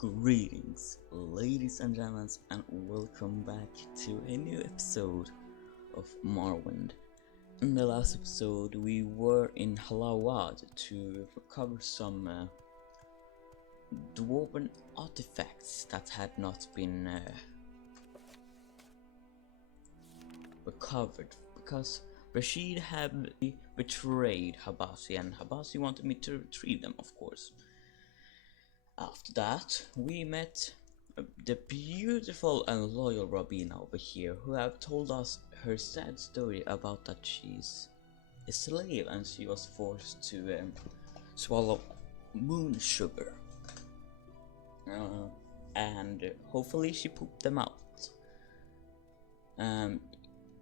Greetings, ladies and gentlemen, and welcome back to a new episode of Morrowind. In the last episode, we were in Halawad to recover some dwarven artifacts that had not been recovered because Rashid had betrayed Habasi, and Habasi wanted me to retrieve them, of course. After that, we met the beautiful and loyal Robina over here, who have told us her sad story about that she's a slave and she was forced to swallow moon sugar. And hopefully she pooped them out.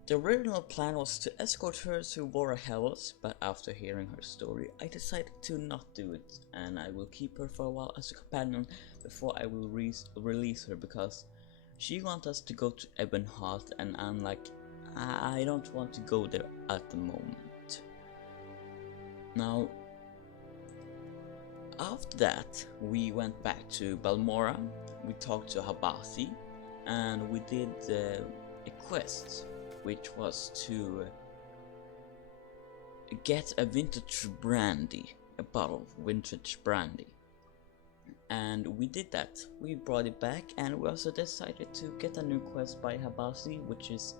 The original plan was to escort her to Hellas, but after hearing her story, I decided to not do it, and I will keep her for a while as a companion before I will release her, because she wants us to go to Ebonheart, and I'm like, I don't want to go there at the moment. Now, after that, we went back to Balmora, we talked to Habasi, and we did a quest, which was to get a vintage brandy, a bottle of vintage brandy. And we did that. We brought it back, and we also decided to get a new quest by Habasi, which is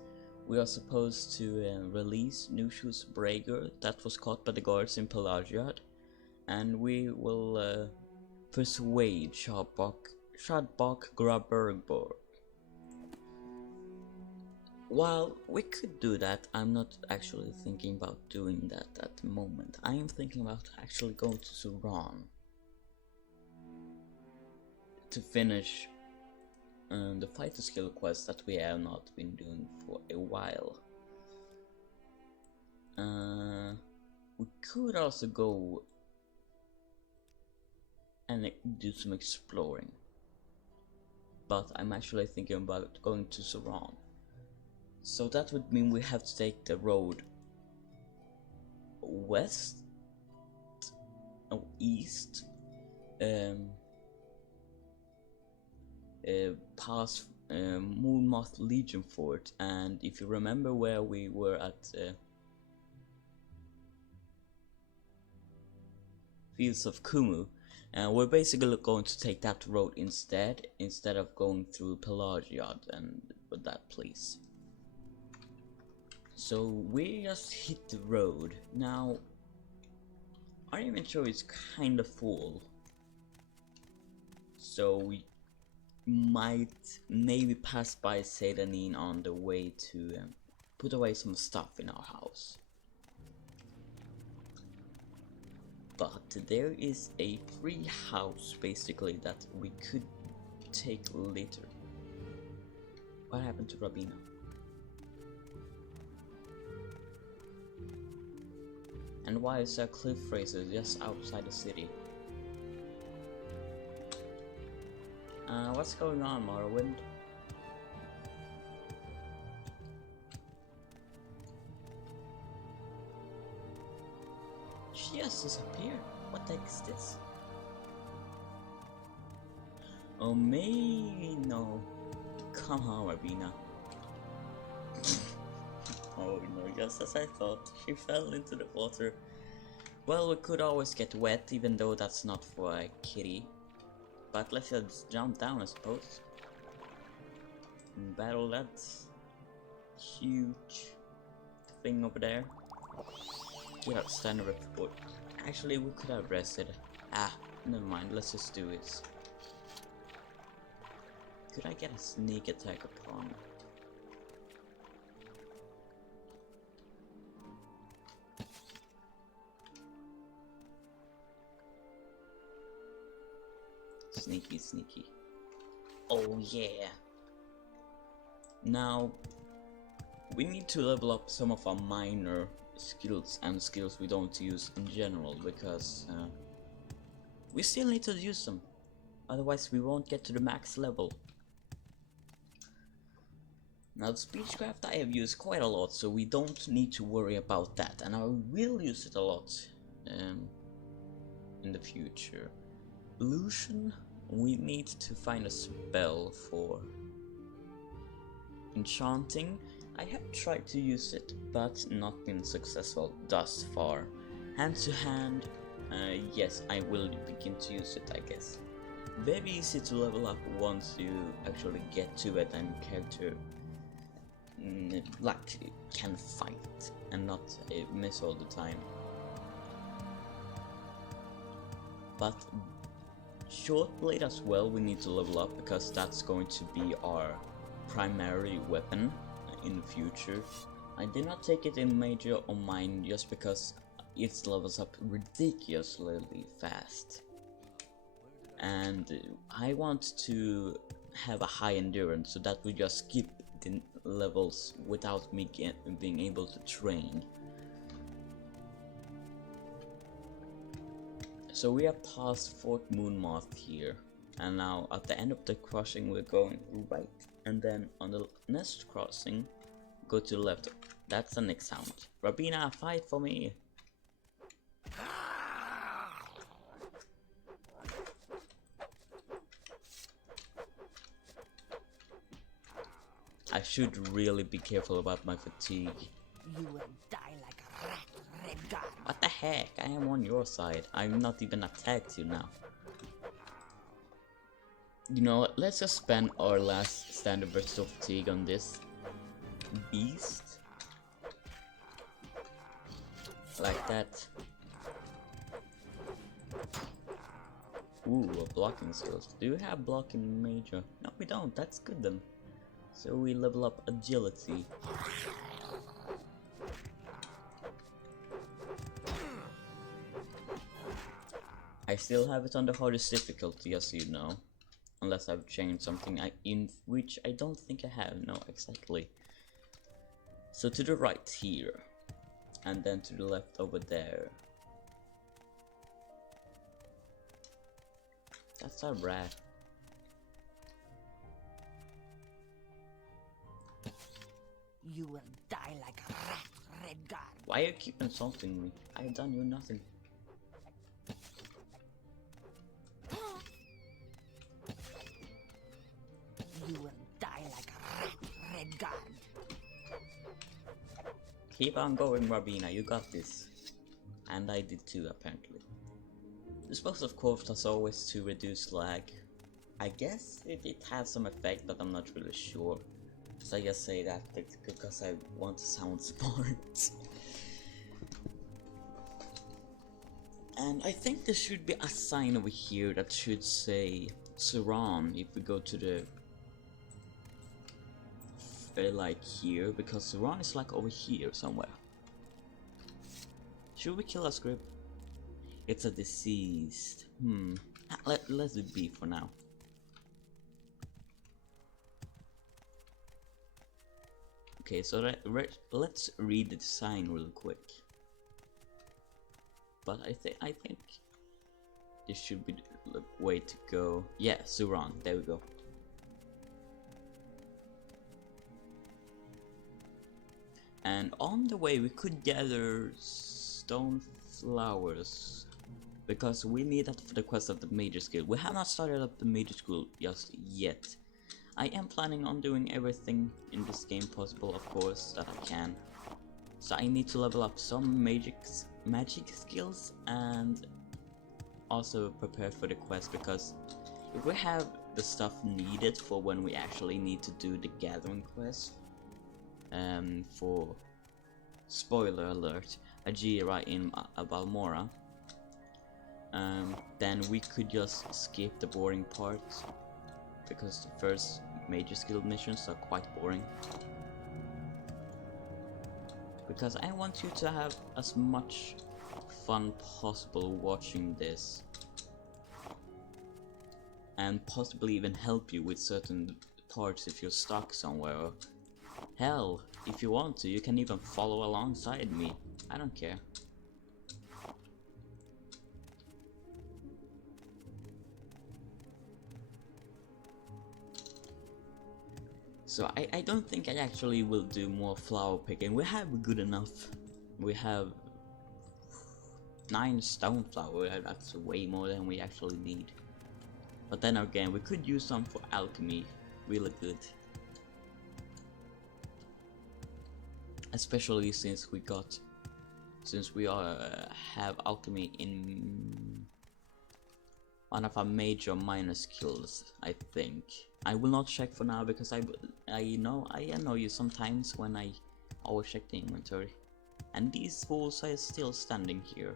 we are supposed to release Nushu's Brager that was caught by the guards in Pelagiad, and we will persuade Shadbok Grabergborg. While we could do that, I'm not actually thinking about doing that at the moment. I am thinking about actually going to Suran to finish the fighter skill quest that we have not been doing for a while. We could also go and do some exploring, but I'm actually thinking about going to Suran. So that would mean we have to take the road west or east, past Moonmoth Legion Fort, and if you remember where we were at Fields of Kumu, we're basically going to take that road instead of going through Pelagiad and with that place. So we just hit the road. Now, our inventory is kinda full, so we might maybe pass by Sedanine on the way to put away some stuff in our house. But there is a free house basically that we could take later. What happened to Robina? And why is there cliff racer just outside the city? What's going on, Morrowind? She just disappeared. What the heck is this? Oh, me no. Come on, Rabina. Oh no, just as I thought, she fell into the water. Well, we could always get wet, even though that's not for a kitty. But let's just jump down, I suppose. And battle that huge thing over there. Get out, stand report. Actually, we could have rested. Never mind, let's just do this. Could I get a sneak attack upon her? Sneaky. Oh yeah. Now, we need to level up some of our minor skills and skills we don't use in general, because we still need to use them. Otherwise we won't get to the max level. Now, the speechcraft I have used quite a lot, so we don't need to worry about that, and I will use it a lot in the future. Illusion? we need to find a spell for enchanting. I have tried to use it, but not been successful thus far. Hand to hand, yes, I will begin to use it, I guess. Very easy to level up once you actually get to it and character like can fight and not miss all the time. But short blade as well we need to level up, because that's going to be our primary weapon in the future. I did not take it in major or mine just because it levels up ridiculously fast, and I want to have a high endurance, so that we just skip the levels without me being able to train. So we are past Fort Moonmoth here, and now at the end of the crossing we're going right, and then on the next crossing go to the left. That's the next sound. Rabina, fight for me! I should really be careful about my fatigue. You will die like a rat, Redguard. What the heck? I am on your side. I'm not even attacked you now. You know what? Let's just spend our last standard versus fatigue on this beast. Like that. Ooh, a blocking skills. Do you have blocking major? No, we don't. That's good then. So we level up agility. I still have it on the hardest difficulty, as you know. Unless I've changed something, in which I don't think I have. No, exactly. So to the right here. And then to the left over there. That's a rat. You will die like a rat, Redguard. Why you keep insulting me? I have done you nothing. You will die like a rat, Redguard. Keep on going, Rabina, you got this. And I did too, apparently. The supposed of course as always to reduce lag. I guess it has some effect, but I'm not really sure. So I just say that because I want to sound smart. And I think there should be a sign over here that should say Suran if we go to the like here, because Suran is like over here somewhere. Should we kill a script? It's a deceased. Let's do B for now. Okay, so let's read the sign real quick. But I think this should be the way to go. Yeah, Suran. There we go. And on the way we could gather stone flowers, because we need that for the quest of the major skill. We have not started up the major skill just yet. I am planning on doing everything in this game possible, of course, that I can. So I need to level up some magic skills and also prepare for the quest, because if we have the stuff needed for when we actually need to do the gathering quest, for spoiler alert, Ajira in Balmora, then we could just skip the boring parts, because the first major skill missions are quite boring. Because I want you to have as much fun possible watching this, and possibly even help you with certain parts if you're stuck somewhere. Hell, if you want to, you can even follow alongside me. I don't care. So I don't think I actually will do more flower picking. We have good enough. We have 9 stone flower. That's way more than we actually need. But then again, we could use some for alchemy, really good. Especially since we have alchemy in one of our major minor skills, I think. I will not check for now because I know I annoy you sometimes when I always check the inventory. And these fools are still standing here.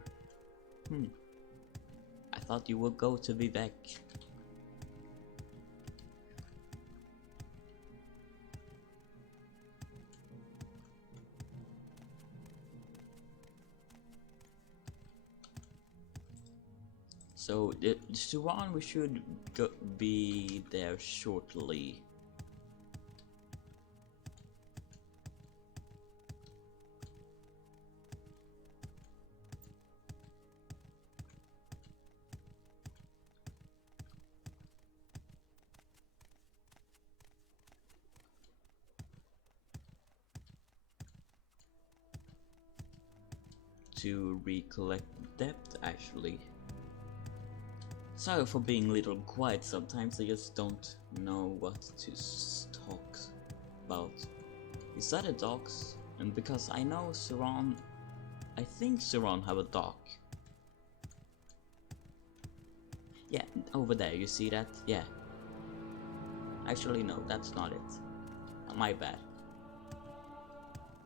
I thought you would go to Vivek. So the Suran, we should be there shortly. To recollect depth, actually. Sorry for being a little quiet sometimes, I just don't know what to talk about. Is that a docks? And because I know Suran, I think Suran have a dock. Yeah, over there, you see that? Yeah. Actually no, that's not it. My bad.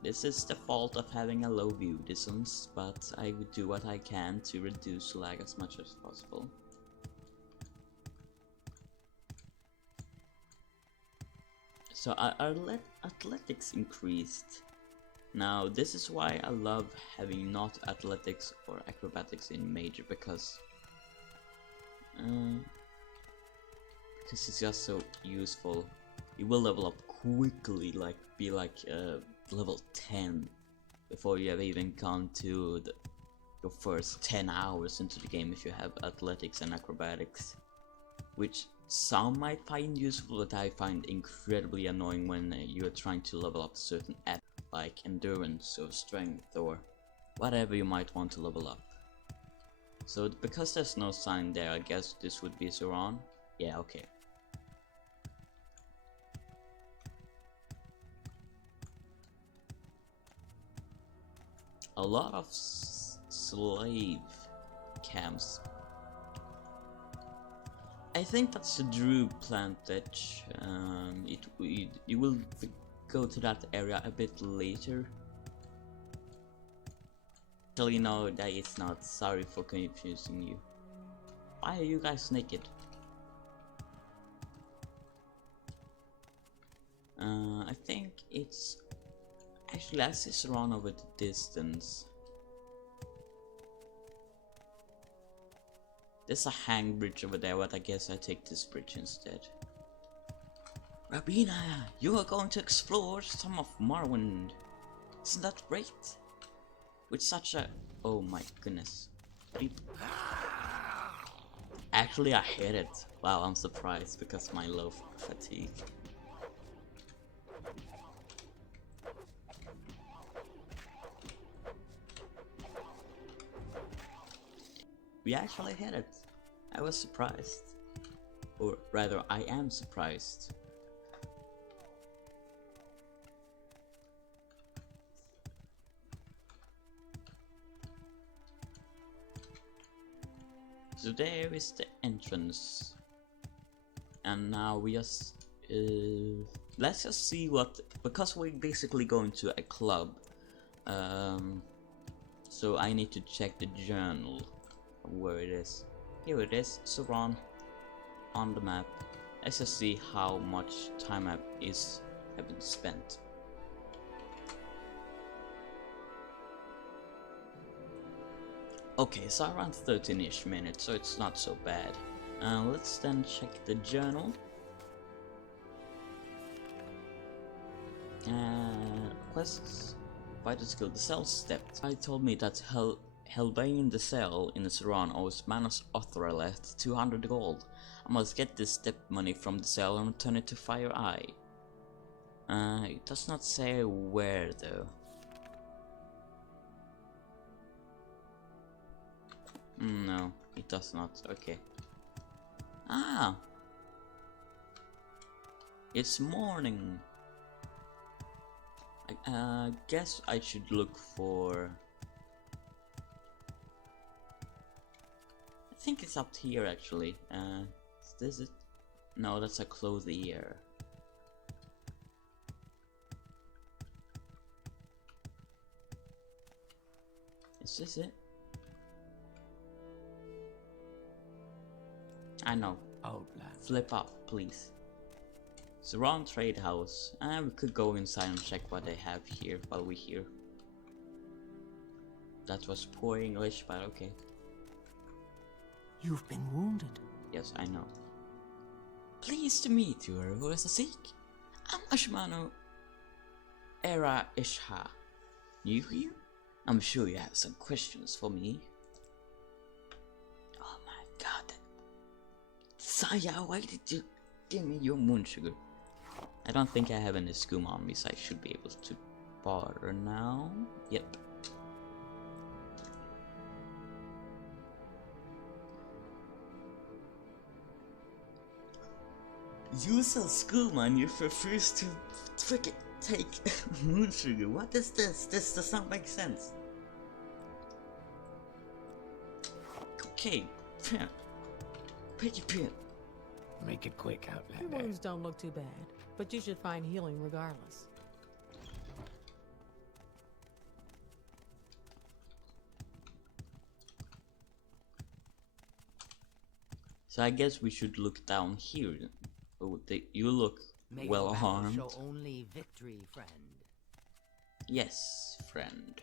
This is the fault of having a low view distance, but I would do what I can to reduce lag as much as possible. So our athletics increased. Now this is why I love having not athletics or acrobatics in major, because it's just so useful. You will level up quickly, like be like level 10 before you have even gone to your first 10 hours into the game if you have athletics and acrobatics, which some might find useful, but I find incredibly annoying when you are trying to level up certain app like endurance or strength or whatever you might want to level up. So because there's no sign there, I guess this would be Suran. Yeah, okay. A lot of slave camps. I think that's the Drew plantage. You will go to that area a bit later. So you know that it's not. Sorry for confusing you. Why are you guys naked? I think it's actually let's just run over the distance. There's a hang bridge over there, but I guess I take this bridge instead. Rabina, you are going to explore some of Morrowind. Isn't that great? With such a... oh my goodness. Actually, I hit it. Wow, I'm surprised because my low fatigue. We actually hit it. I was surprised. Or rather, I am surprised. So there is the entrance. And now we just... let's just see what... because we're basically going to a club. So I need to check the journal. Where it is. Here it is, Suran on the map. Let's just see how much time have been spent. Okay, so around 13-ish minutes, so it's not so bad. Let's then check the journal. Quests. Vital skill, the cell stepped. I told me that Helbane the cell in the Suran owes Manos Othreleth 200 gold. I must get this step money from the cell and return it to Fire Eye. It does not say where though. No, it does not. Okay. Ah! It's morning. I guess I should look for... I think it's up here actually. Is this it? No, that's a clothier. Is this it? I know. Outland. Flip up, please. Suran Trade House. We could go inside and check what they have here while we're here. That was poor English, but okay. You've been wounded. Yes, I know. Pleased to meet you, Revuris Azik. I'm Ashmano Era Isha. New here? I'm sure you have some questions for me. Oh my god. Saya, why did you give me your moon sugar? I don't think I have any skooma on me, so I should be able to barter now. Yep. You sell skooma and you refuse to freaking take moon sugar. What is this? This does not make sense. Okay, pretty pin. Make it quick, Your Outlander. wounds don't look too bad, but you should find healing regardless. So I guess we should look down here. Oh, you look May well your battle armed. show only victory, friend. Yes, friend.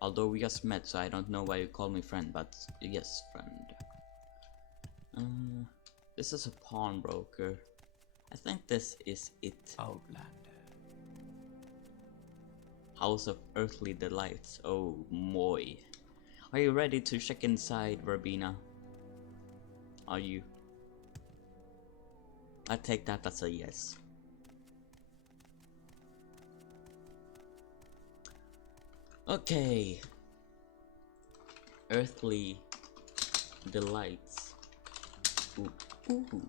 Although we just met, so I don't know why you call me friend, but yes, friend. This is a pawnbroker. I think this is it. Outlander. House of Earthly Delights. Oh, moi. Are you ready to check inside, Verbena? Are you? I take that as a yes. Okay. Earthly Delights. Ooh. Ooh.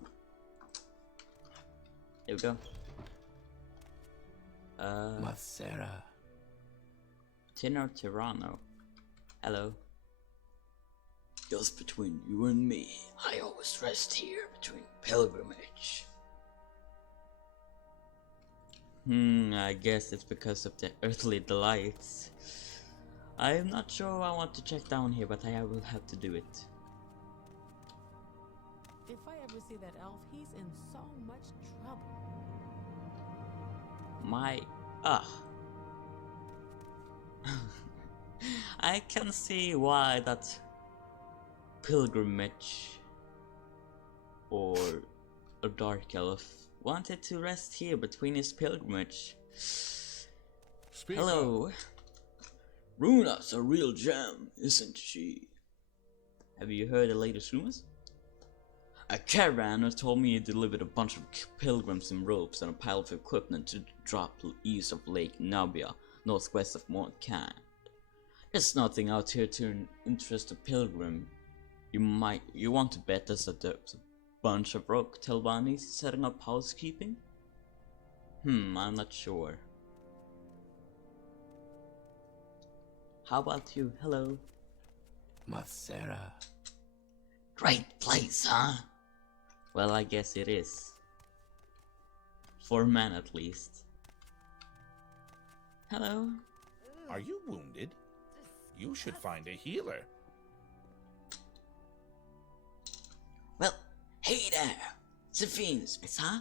There we go. Masera. Tinner Tirano. Hello. Just between you and me, I always rest here between pilgrimage. I guess it's because of the earthly delights. I'm not sure I want to check down here, but I will have to do it. If I ever see that elf, he's in so much trouble. I can see why that pilgrimage or a dark elf wanted to rest here between his pilgrimage. Hello. Runa's a real gem, isn't she? Have you heard the latest rumors? A caravan told me he delivered a bunch of pilgrims in robes and a pile of equipment to drop east of Lake Nabia, northwest of Mont Can. There's nothing out here to interest a pilgrim. You want to bet us that there's a bunch of rogue Telvanis setting up housekeeping? I'm not sure. How about you? Hello. Masera. Great place, huh? Well, I guess it is. For men, at least. Hello. Are you wounded? You should find a healer. Well, hey there. Sephine's place, huh?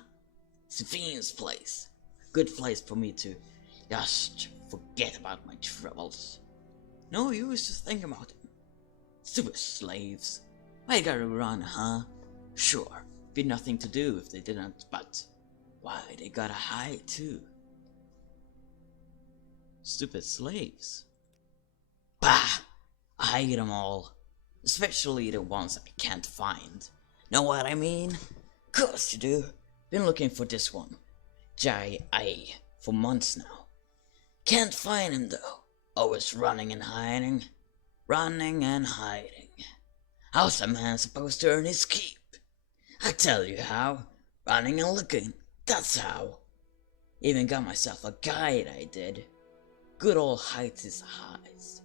Sephine's place. Good place for me to just forget about my troubles. No use just thinking about it. Stupid slaves. Why gotta run, huh? Sure, be nothing to do if they didn't, but why they gotta hide too? Stupid slaves. Bah! I hate them all. Especially the ones I can't find. Know what I mean? Course you do. Been looking for this one. J.I. for months now. Can't find him though. Always running and hiding. Running and hiding. How's a man supposed to earn his keep? I tell you how. Running and looking, that's how. Even got myself a guide, I did. Good old Heights is Highs.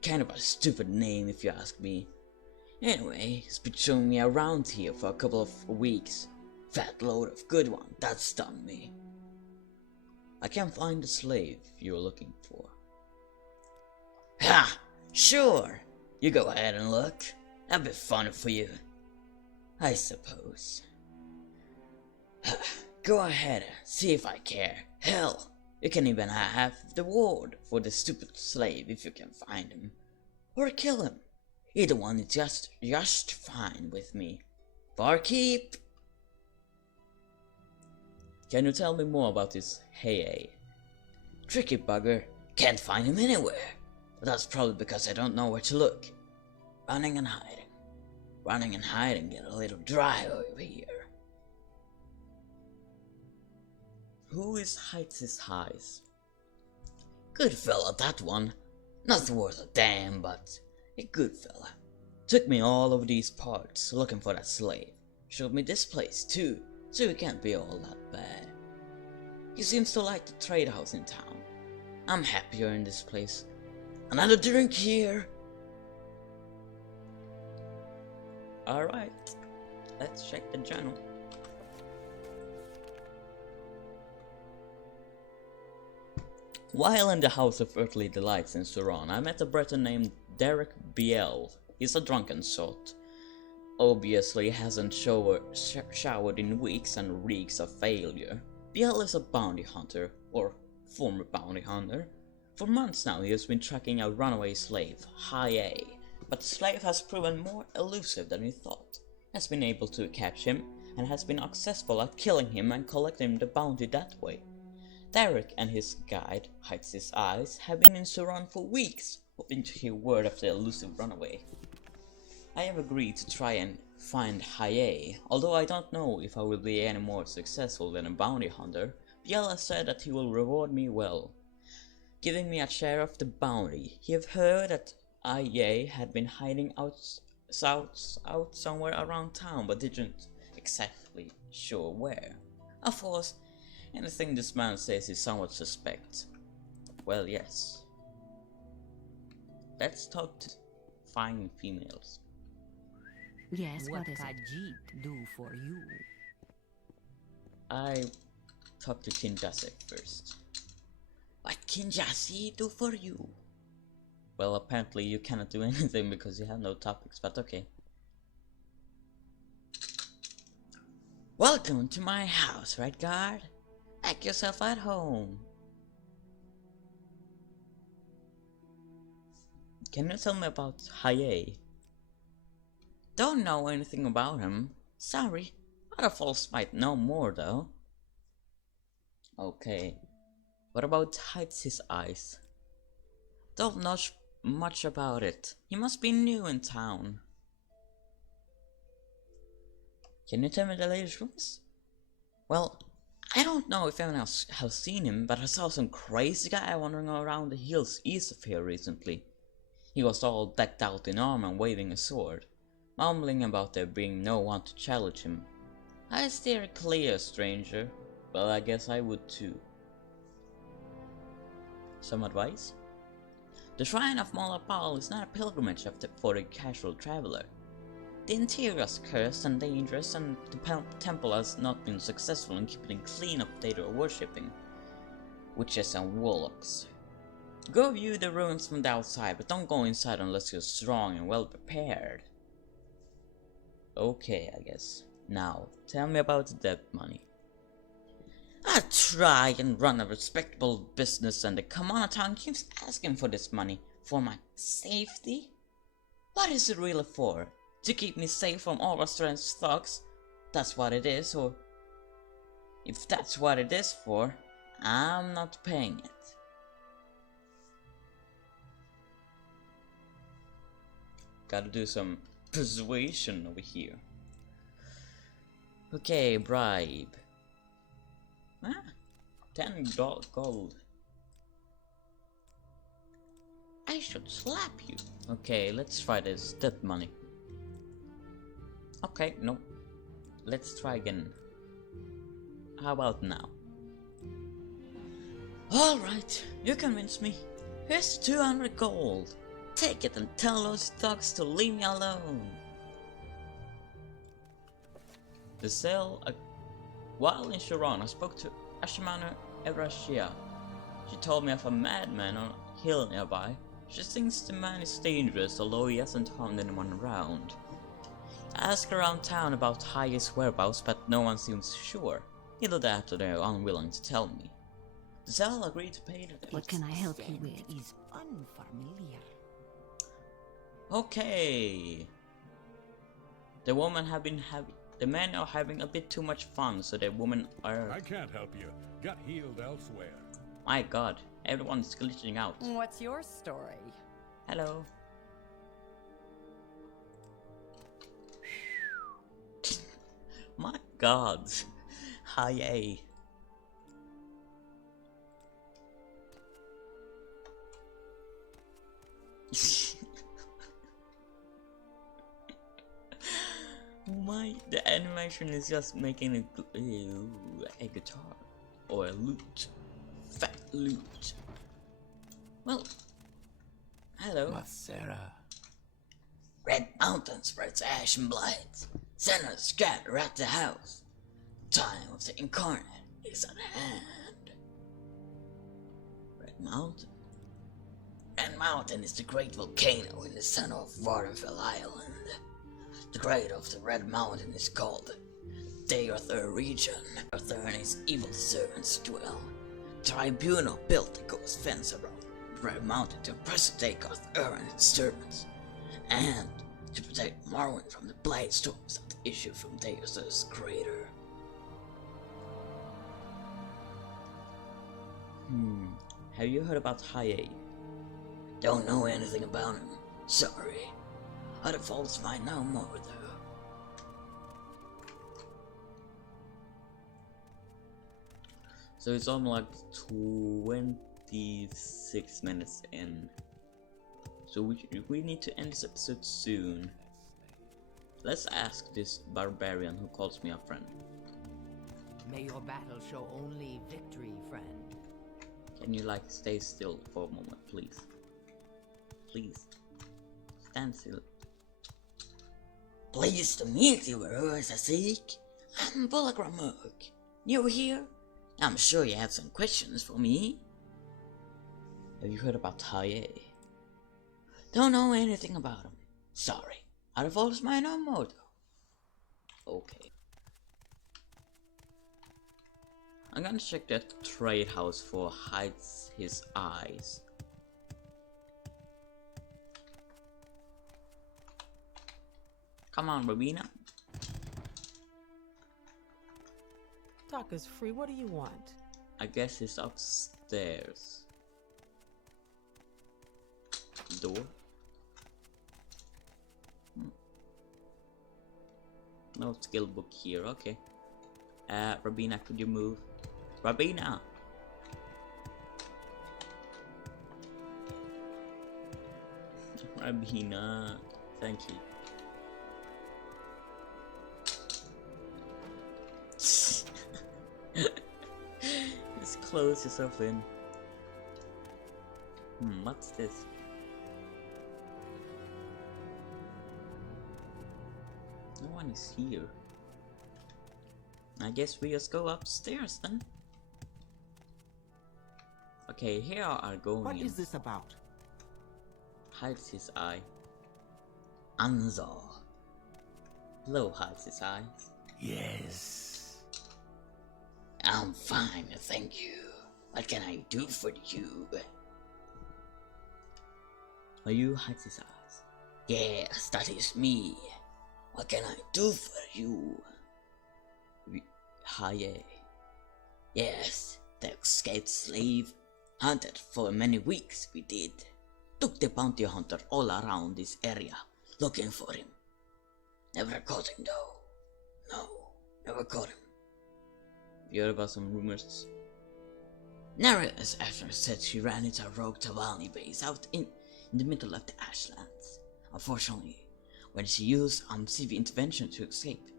Kind of a stupid name if you ask me. Anyway, he's been showing me around here for a couple of weeks. Fat load of good one, that stunned me. I can't find the slave you're looking for. Ha! Sure! You go ahead and look. That'd be fun for you. I suppose. Go ahead, see if I care. Hell, you can even have the reward for the stupid slave if you can find him. Or kill him. Either one is just fine with me. Barkeep! Can you tell me more about this Hey? Tricky bugger. Can't find him anywhere. But that's probably because I don't know where to look. Running and hiding. Running and hiding get a little dry over here. Who is Heights' Highs? Good fella, that one. Not worth a damn, but a good fella. Took me all over these parts looking for that slave. Showed me this place too, so it can't be all that bad. He seems to like the trade house in town. I'm happier in this place. Another drink here. Alright, let's check the journal. While in the House of Earthly Delights in Suran, I met a Breton named Derek Biel. He's a drunken sot. Obviously hasn't showered in weeks and reeks of failure. Biel is a bounty hunter, or former bounty hunter. For months now he has been tracking a runaway slave, High A, but the slave has proven more elusive than he thought. Has been able to catch him, and has been successful at killing him and collecting the bounty that way. Derek and his guide, Heights' Eyes, have been in Suran for weeks, hoping to hear word of the elusive runaway. I have agreed to try and find Haye, although I don't know if I will be any more successful than a bounty hunter. Biela said that he will reward me well, giving me a share of the bounty. He have heard that Haye had been hiding out somewhere around town, but didn't exactly sure where. Of course, anything this man says is somewhat suspect. Well, yes. Let's talk to fine females. Yes, what is Khajiit do for you? I talk to Kinjasek first. What Kinjasi do for you? Well, apparently you cannot do anything because you have no topics, but okay. Welcome to my house, right guard? Make yourself at home. Can you tell me about Haye? Don't know anything about him. Sorry. Other folks might know more though. Okay. What about Heights' Eyes? Don't know much about it. He must be new in town. Can you tell me the latest rumors? Well, I don't know if anyone else has seen him, but I saw some crazy guy wandering around the hills east of here recently. He was all decked out in armor and waving a sword, mumbling about there being no one to challenge him. I steer clear, stranger. Well, I guess I would too. Some advice? The Shrine of Malapal is not a pilgrimage for the casual traveler. The interior is cursed and dangerous, and the temple has not been successful in keeping clean of data or worshipping witches and warlocks. Go view the ruins from the outside, but don't go inside unless you're strong and well prepared. Okay, I guess. Now, tell me about the debt money. I try and run a respectable business, and the commander town keeps asking for this money. For my safety? What is it really for? To keep me safe from all strange thugs? That's what it is, or if that's what it is for, I'm not paying it. Gotta do some persuasion over here. Okay, bribe. Ah, 10 gold. I should slap you. Okay, let's try this debt money. Okay, no. let's try again. How about now? Alright, you convinced me. Here's 200 gold. Take it and tell those thugs to leave me alone. The cell. While in Suran, I spoke to Ashimano Evrashia. She told me of a madman on a hill nearby. She thinks the man is dangerous, although he hasn't found anyone around. I asked around town about Haye's whereabouts, but no one seems sure. Either that or they're unwilling to tell me. The cell agreed to pay the What can I help you with? Is unfamiliar. Okay. The men are having a bit too much fun, so the women are. I can't help you. Got healed elsewhere. My God, everyone's glitching out. What's your story? Hello. My God. Hi. The animation is just making a guitar or a lute, fat lute. Well, hello. Sarah. Red Mountain spreads ash and blight. Sinners scatter at the house. Time of the incarnate is at hand. Red Mountain. Red Mountain is the great volcano in the center of Waterfell Island. The grade of the Red Mountain is called the Earther region. Earther and his evil servants dwell. The tribunal built a ghost fence around the Red Mountain to precipitate Earther and its servants, and to protect Morrowind from the blade storms that issue from Deus's crater. Have you heard about Haye? Don't know anything about him. Sorry. Other folks might know more though. So it's on like 26 minutes in. So we need to end this episode soon. Let's ask this barbarian who calls me a friend. May your battle show only victory, friend. Can you like stay still for a moment, please? Please. Stand still. Pleased to meet you, Revuris Azik. I'm Bulagramuk. New here? I'm sure you have some questions for me. Have you heard about Haye? Don't know anything about him. Sorry. Out of all my no more though. Okay. I'm gonna check that trade house for hides his eyes. Come on, Rabina. Talk is free. What do you want? I guess it's upstairs. Door. No skill book here. Okay. Rabina, could you move? Rabina. Rabina, thank you. Just close yourself in. What's this? No one is here. I guess we just go upstairs then. Okay, here are Argonians. What is this about? Hides his eye. Anzor. Low hides his eyes. Yes. I'm fine, thank you. What can I do for you? Are you hides his eyes? Yes, that is me. What can I do for you? Haye. Yes, the escaped slave. Hunted for many weeks we did. Took the bounty hunter all around this area, looking for him. Never caught him though. No, never caught him. You heard about some rumors? Narrator's after said she ran into a rogue Tavalni base out in the middle of the Ashlands. Unfortunately, when she used CV intervention to escape,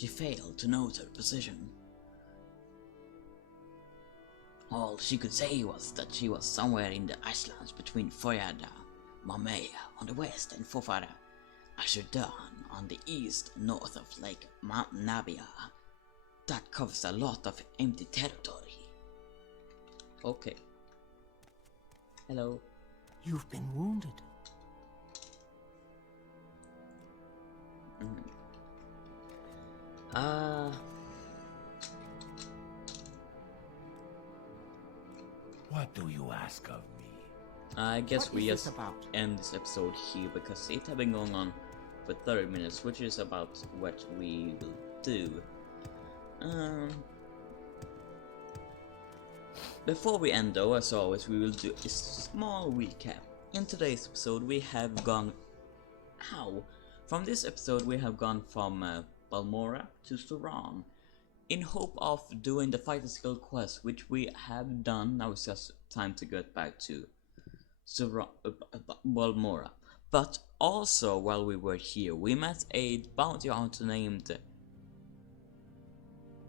She failed to note her position. All she could say was that she was somewhere in the ashlands between Foyada, Mamea on the west and Fofara, Asherdan on the east and north of Lake Mount Nabia. That covers a lot of empty territory. Okay. Hello. You've been wounded. What do you ask of me? I guess What we is this just about? end this episode here because it has been going on for 30 minutes, which is about what we will do. Before we end though, as always, we will do a small recap. In today's episode we have gone... From this episode we have gone from Balmora to Suran, in hope of doing the Fighter's Guild quest, which we have done. Now it's just time to get back to Suran, Balmora. But also, while we were here, we met a bounty hunter named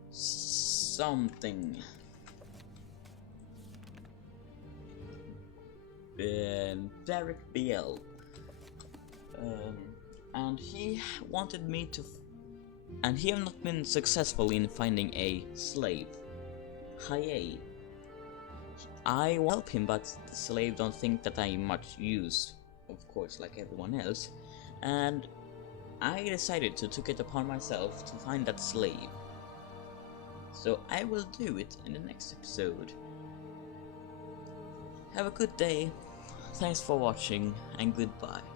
something. Derek Biel. And he wanted me to... And he have not been successful in finding a slave. Hiei. I will help him, but the slave don't think that I much use, of course, like everyone else. And I decided to take it upon myself to find that slave. So I will do it in the next episode. Have a good day. Thanks for watching, and goodbye.